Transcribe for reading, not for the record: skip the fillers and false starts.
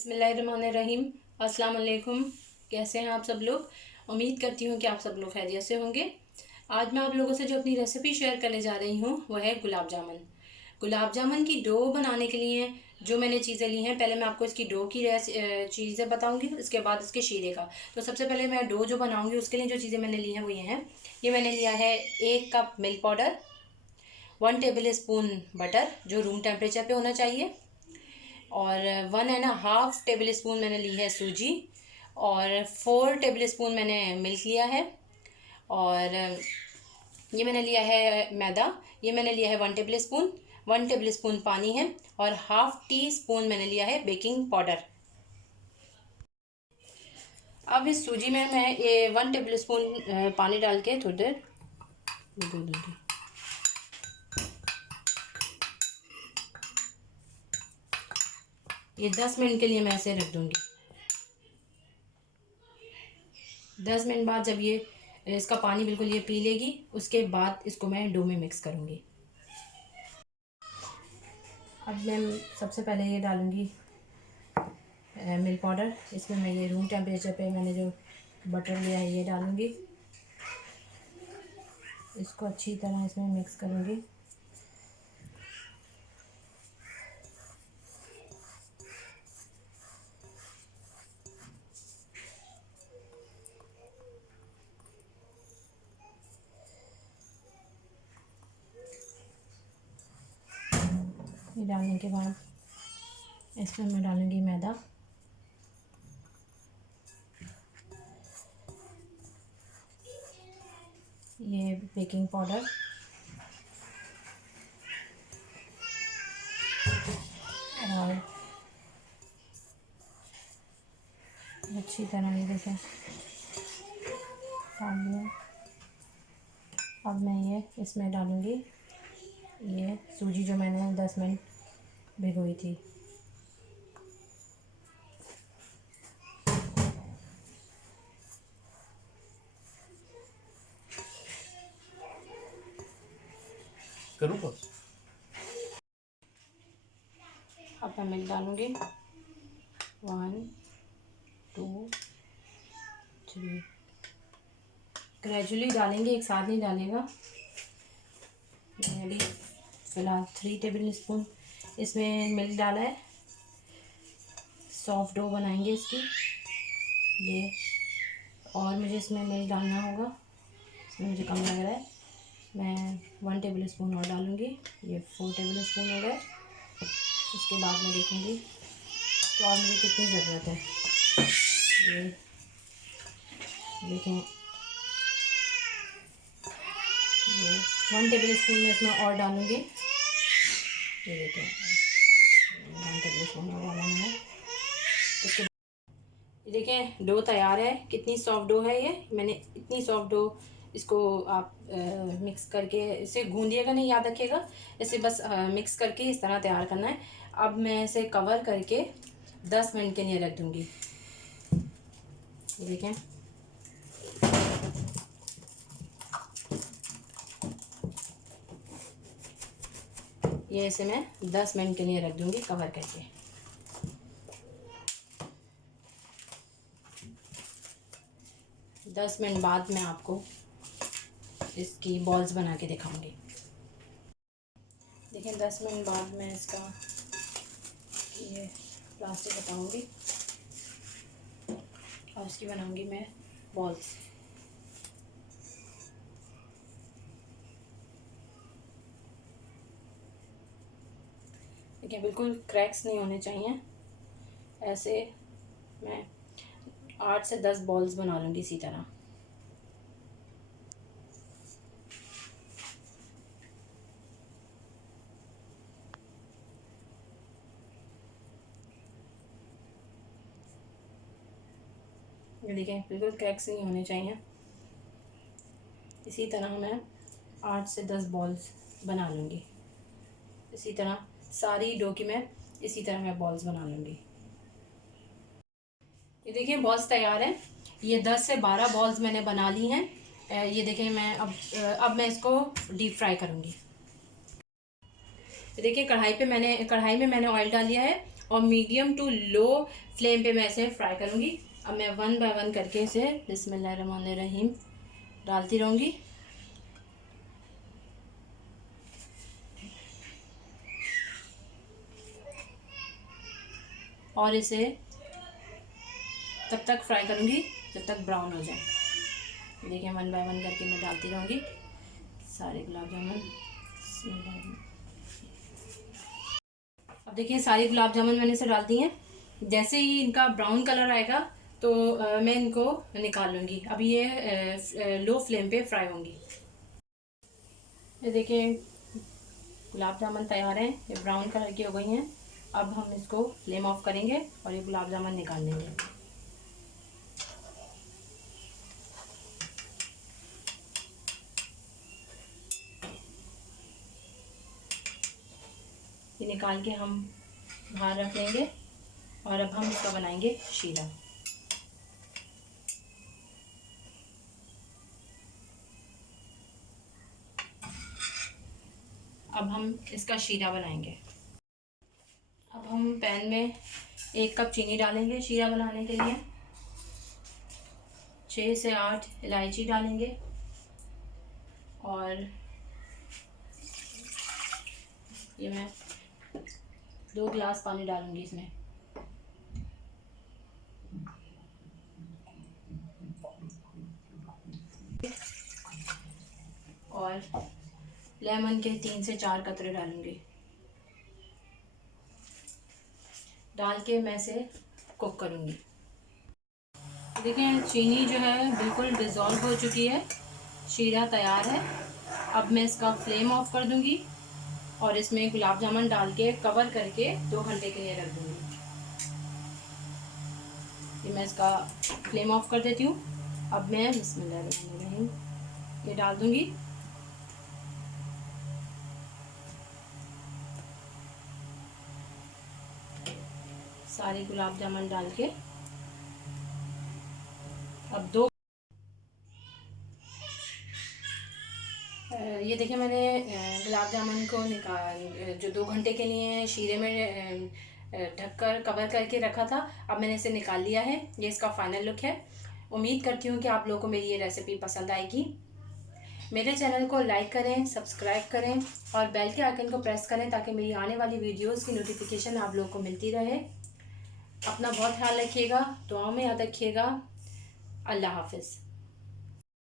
बिस्मिल्लाहिर्रहमानिर्रहीम। अस्सलाम वालेकुम। कैसे हैं आप सब लोग? उम्मीद करती हूँ कि आप सब लोग खैरियत से होंगे। आज मैं आप लोगों से जो अपनी रेसिपी शेयर करने जा रही हूँ वह है गुलाब जामुन। गुलाब जामुन की डो बनाने के लिए जो मैंने चीज़ें ली हैं, पहले मैं आपको इसकी डो की चीज़ें बताऊंगी, उसके बाद इसके शीरे का। तो सबसे पहले मैं डो जो बनाऊंगी उसके लिए जो चीज़ें मैंने ली हैं वो ये हैं। ये मैंने लिया है 1 cup milk powder, 1 table spoon butter जो रूम टेम्परेचर पे होना चाहिए, और 1.5 टेबल स्पून मैंने ली है सूजी, और 4 टेबल स्पून मैंने मिल्क लिया है, और ये मैंने लिया है मैदा, ये मैंने लिया है 1 टेबल स्पून, 1 टेबल स्पून पानी है, और हाफ टी स्पून मैंने लिया है बेकिंग पाउडर। अब इस सूजी में मैं ये 1 टेबल स्पून पानी डाल के थोड़ी देर भून दूँगी। ये 10 मिनट के लिए मैं ऐसे रख दूँगी। 10 मिनट बाद जब ये इसका पानी बिल्कुल ये पी लेगी, उसके बाद इसको मैं डो में मिक्स करूँगी। अब मैं सबसे पहले ये डालूँगी मिल्क पाउडर। इसमें मैं ये रूम टेम्परेचर पे मैंने जो बटर लिया है ये डालूँगी। इसको अच्छी तरह इसमें मिक्स करूँगी। ये डालने के बाद इसमें मैं डालूँगी मैदा, ये बेकिंग पाउडर, और अच्छी तरह ये देखें डाल दिया। अब मैं ये इसमें डालूँगी ये सूजी जो मैंने 10 मिनट भिगोई थी। करूँ बस। अब मैं मिल्क डालूँगी 1 2 3। ग्रेजुअली डालेंगे, एक साथ नहीं डालेगा। मैंने अभी फ़िलहाल 3 टेबल स्पून इसमें मिल्क डाला है। सॉफ्ट डो बनाएंगे इसकी ये, और मुझे इसमें मिल्क डालना होगा, इसमें मुझे कम लग रहा है। मैं 1 टेबल स्पून और डालूँगी, ये 4 टेबल स्पून हो गए। इसके बाद मैं देखूँगी तो और मुझे कितनी ज़रूरत है। ये देखें, ये 1 टेबल स्पून में इसमें और डालूँगी। ये देखें 1 टेबल स्पून और डाला मैंने। इसके ये देखें डो तैयार है। कितनी सॉफ्ट डो है ये। मैंने इतनी सॉफ्ट डो, इसको आप मिक्स करके इसे गूंदिएगा नहीं, याद रखिएगा। इसे बस मिक्स करके इस तरह तैयार करना है। अब मैं इसे कवर करके 10 मिनट के लिए रख दूँगी। ये देखें ये इसे मैं 10 मिनट के लिए रख दूँगी कवर करके। 10 मिनट बाद मैं आपको इसकी बॉल्स बना के दिखाऊंगी। देखिए 10 मिनट बाद मैं इसका ये प्लास्टिक हटाऊंगी और इसकी बनाऊंगी मैं बॉल्स। देखिए बिल्कुल क्रैक्स नहीं होने चाहिए। ऐसे मैं 8 से 10 बॉल्स बना लूँगी इसी तरह। ये देखें बिल्कुल क्रैक्स नहीं होने चाहिए। इसी तरह मैं 8 से 10 बॉल्स बना लूँगी। इसी तरह सारी डो की मैं इसी तरह मैं बॉल्स बना लूँगी। ये देखिए बॉल्स तैयार हैं। ये 10 से 12 बॉल्स मैंने बना ली हैं। ये देखें मैं अब मैं इसको डीप फ्राई करूँगी। ये देखिए कढ़ाई में मैंने ऑयल डाल लिया है और मीडियम टू लो फ्लेम पे मैं इसे फ्राई करूँगी। अब मैं 1 बाय 1 करके इसे बिस्मिल्लाहिर्रहमानिर्रहीम डालती रहूँगी। और इसे तब तक फ्राई करूँगी जब तक ब्राउन हो जाए। देखिए 1 बाय 1 करके मैं डालती रहूँगी सारे गुलाब जामुन। अब देखिए सारे गुलाब जामुन मैंने इसे डाल दिए हैं। जैसे ही इनका ब्राउन कलर आएगा तो मैं इनको निकाल लूँगी। अभी ये लो फ्लेम पे फ्राई होंगी। ये देखिए गुलाब जामुन तैयार हैं, ये ब्राउन कलर की हो गई हैं। अब हम इसको फ्लेम ऑफ करेंगे और ये गुलाब जामुन निकाल लेंगे। ये निकाल के हम बाहर रख लेंगे और अब हम इसका बनाएंगे शीरा। अब हम इसका शीरा बनाएंगे। अब हम पैन में 1 कप चीनी डालेंगे शीरा बनाने के लिए। 6 से 8 इलायची डालेंगे और ये मैं 2 गिलास पानी डालूंगी इसमें। और लेमन के 3 से 4 कतरे डालूंगी। डाल के मैं इसे कुक करूंगी। देखिए चीनी जो है बिल्कुल डिज़ोल्व हो चुकी है, शीरा तैयार है। अब मैं इसका फ्लेम ऑफ कर दूंगी और इसमें गुलाब जामुन डाल के कवर करके 2 घंटे के लिए रख दूंगी। ये मैं इसका फ्लेम ऑफ कर देती हूँ। अब मैं बिस्मिल्लाहिर्रहमानिर्रहीम ये डाल दूंगी। सारे गुलाब जामुन डाल के अब ये देखिए मैंने गुलाब जामुन को निकाल जो 2 घंटे के लिए शीरे में ढककर कवर करके रखा था, अब मैंने इसे निकाल लिया है। ये इसका फाइनल लुक है। उम्मीद करती हूँ कि आप लोगों को मेरी ये रेसिपी पसंद आएगी। मेरे चैनल को लाइक करें, सब्सक्राइब करें और बेल के आइकन को प्रेस करें ताकि मेरी आने वाली वीडियोज़ की नोटिफिकेशन आप लोगों को मिलती रहे। अपना बहुत ख्याल रखिएगा, दुआओं में याद रखिएगा। अल्लाह हाफिज़।